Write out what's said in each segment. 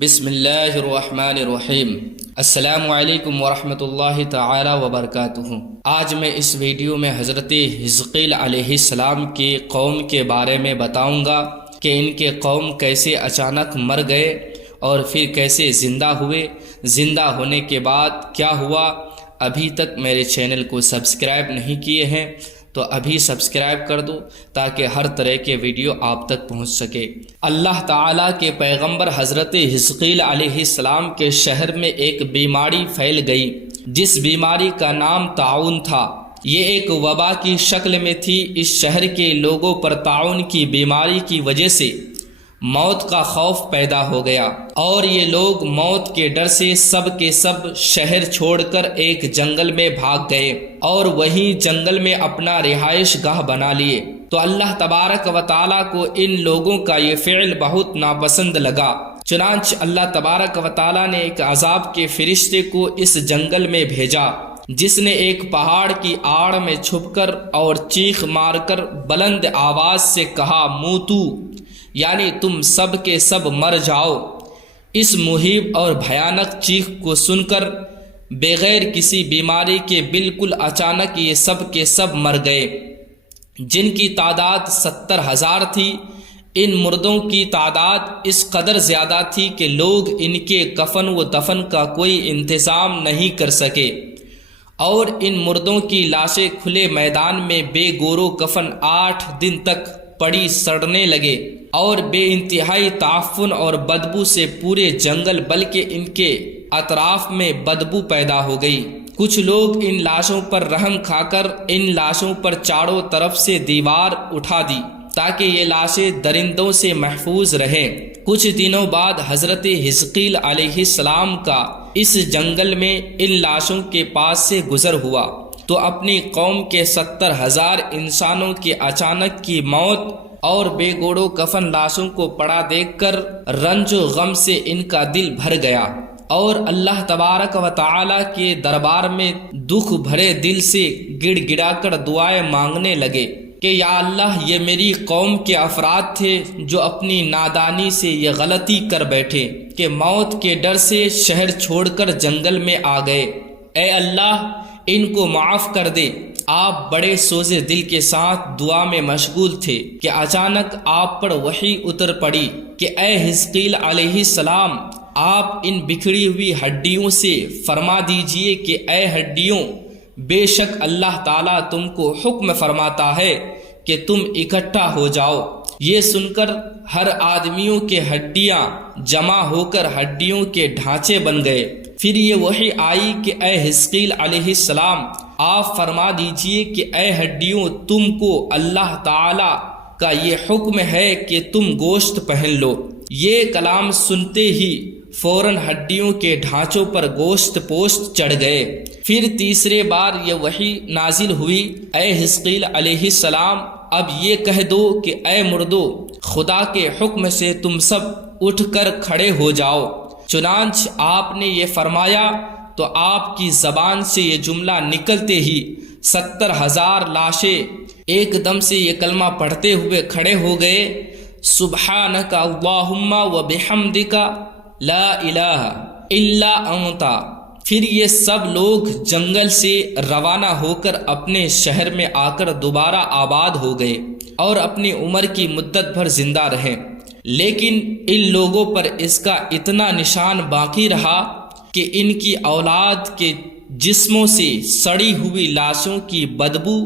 بسم اللہ الرحمن الرحیم۔ السلام علیکم ورحمۃ اللہ تعالی وبرکاتہ۔ آج میں اس ویڈیو میں حضرت حزقیل علیہ السلام کی قوم کے بارے میں بتاؤں گا کہ ان کے قوم کیسے اچانک مر گئے اور پھر کیسے زندہ ہوئے، زندہ ہونے کے بعد کیا ہوا۔ ابھی تک میرے چینل کو سبسکرائب نہیں کیے ہیں تو ابھی سبسکرائب کر دو تاکہ ہر طرح کے ویڈیو آپ تک پہنچ سکے۔ اللہ تعالیٰ کے پیغمبر حضرت حزقیل علیہ السلام کے شہر میں ایک بیماری پھیل گئی جس بیماری کا نام طاعون تھا۔ یہ ایک وبا کی شکل میں تھی۔ اس شہر کے لوگوں پر طاعون کی بیماری کی وجہ سے موت کا خوف پیدا ہو گیا اور یہ لوگ موت کے ڈر سے سب کے سب شہر چھوڑ کر ایک جنگل میں بھاگ گئے اور وہیں جنگل میں اپنا رہائش گاہ بنا لیے۔ تو اللہ تبارک و تعالیٰ کو ان لوگوں کا یہ فعل بہت ناپسند لگا، چنانچہ اللہ تبارک و تعالیٰ نے ایک عذاب کے فرشتے کو اس جنگل میں بھیجا جس نے ایک پہاڑ کی آڑ میں چھپ کر اور چیخ مار کر بلند آواز سے کہا، موتو، یعنی تم سب کے سب مر جاؤ۔ اس مہیب اور بھیانک چیخ کو سن کر بغیر کسی بیماری کے بالکل اچانک یہ سب کے سب مر گئے، جن کی تعداد 70,000 تھی۔ ان مردوں کی تعداد اس قدر زیادہ تھی کہ لوگ ان کے کفن و دفن کا کوئی انتظام نہیں کر سکے اور ان مردوں کی لاشیں کھلے میدان میں بے گور و کفن 8 دن تک پڑی سڑنے لگے اور بے انتہائی تعفن اور بدبو سے پورے جنگل بلکہ ان کے اطراف میں بدبو پیدا ہو گئی۔ کچھ لوگ ان لاشوں پر رحم کھا کر ان لاشوں پر چاروں طرف سے دیوار اٹھا دی تاکہ یہ لاشیں درندوں سے محفوظ رہیں۔ کچھ دنوں بعد حضرت حزقیل علیہ السلام کا اس جنگل میں ان لاشوں کے پاس سے گزر ہوا تو اپنی قوم کے 70,000 انسانوں کی اچانک کی موت اور بے گوڑ و کفن لاشوں کو پڑا دیکھ کر رنج و غم سے ان کا دل بھر گیا اور اللہ تبارک و تعالیٰ کے دربار میں دکھ بھرے دل سے گڑ گڑا کر دعائیں مانگنے لگے کہ یا اللہ، یہ میری قوم کے افراد تھے جو اپنی نادانی سے یہ غلطی کر بیٹھے کہ موت کے ڈر سے شہر چھوڑ کر جنگل میں آ گئے۔ اے اللہ، ان کو معاف کر دے۔ آپ بڑے سوزے دل کے ساتھ دعا میں مشغول تھے کہ اچانک آپ پر وحی اتر پڑی کہ اے حزقیل علیہ السلام، آپ ان بکھری ہوئی ہڈیوں سے فرما دیجئے کہ اے ہڈیوں، بے شک اللہ تعالیٰ تم کو حکم فرماتا ہے کہ تم اکٹھا ہو جاؤ۔ یہ سن کر ہر آدمیوں کے ہڈیاں جمع ہو کر ہڈیوں کے ڈھانچے بن گئے۔ پھر یہ وحی آئی کہ اے حزقیل علیہ السلام، آپ فرما دیجئے کہ اے ہڈیوں، تم کو اللہ تعالی کا یہ حکم ہے کہ تم گوشت پہن لو۔ یہ کلام سنتے ہی فوراً ہڈیوں کے ڈھانچوں پر گوشت پوشت چڑھ گئے۔ پھر تیسرے بار یہ وحی نازل ہوئی، اے حزقیل علیہ السلام، اب یہ کہہ دو کہ اے مردو، خدا کے حکم سے تم سب اٹھ کر کھڑے ہو جاؤ۔ چنانچہ آپ نے یہ فرمایا تو آپ کی زبان سے یہ جملہ نکلتے ہی 70,000 لاشیں ایک دم سے یہ کلمہ پڑھتے ہوئے کھڑے ہو گئے، سبحانک اللہم و بحمدک لا الہ الا انت۔ پھر یہ سب لوگ جنگل سے روانہ ہو کر اپنے شہر میں آ کر دوبارہ آباد ہو گئے اور اپنی عمر کی مدت بھر زندہ رہے۔ لیکن ان لوگوں پر اس کا اتنا نشان باقی رہا کہ ان کی اولاد کے جسموں سے سڑی ہوئی لاشوں کی بدبو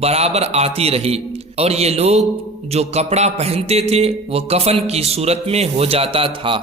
برابر آتی رہی اور یہ لوگ جو کپڑا پہنتے تھے وہ کفن کی صورت میں ہو جاتا تھا۔